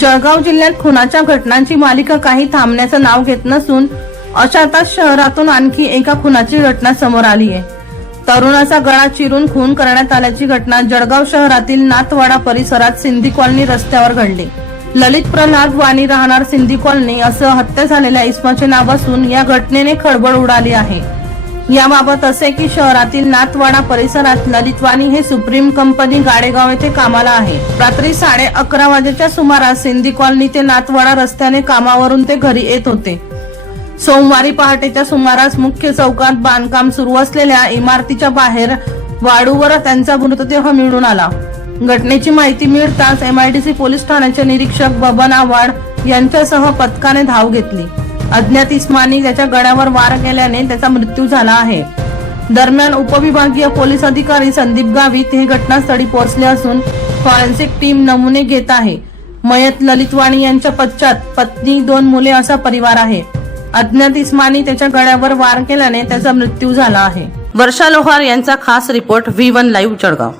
जळगाव जिल्ह्यात खुनाच्या घटनांची मालिका काही थांबण्याचं नाव घेत नसून अशातच शहरातून आणखी एका खुनाची घटना समोर आली आहे तरुणाचा गळा चिरून खून करण्यात आल्याची घटना जळगाव शहरातील नाथवाडा परिसरात सिंधी कॉलनी रस्त्यावर घडली. ललित प्रल्हाद वाणी राहणार सिंधी कॉलनी असं हत्या झालेल्या इस्माचे नाव असून या घटनेने खळबळ उडाली आहे. याबाबत असे की शहरातील नाथवाडा परिसरात ललितवाणी हे सुप्रीम कंपनी गाडेगाव येथे कामाला आहे. रात्री साडे अकरा वाजेच्या सुमारास सिंधी कॉलनी ते नाथवाडा रस्त्याने कामावरून ते घरी येत होते. सोमवारी पहाटेच्या सुमारास मुख्य चौकात बांधकाम सुरू असलेल्या इमारतीच्या बाहेर वाडूवर त्यांचा मृतदेह मिळून आला. घटनेची माहिती मिळताच एमआयडीसी पोलीस ठाण्याचे निरीक्षक बबन आव्हाड यांच्यासह पथकाने धाव घेतली. अज्ञात इस्मानी त्याच्या गळ्यावर वार केल्याने त्याचा मृत्यू झाला आहे. दरम्यान उपविभागीय पोलीस अधिकारी संदीप गावित हे घटनास्थळी पोहोचले असून फॉरेन्सिक टीम नमुने घेत आहे. मयत ललितवाणी यांच्या पश्चात पत्नी दोन मुले असा परिवार आहे. अज्ञात इस्मानी त्याच्या गळ्यावर वार केल्याने त्याचा मृत्यू झाला आहे. वर्षा लोहार यांचा खास report V one live Jalgaon.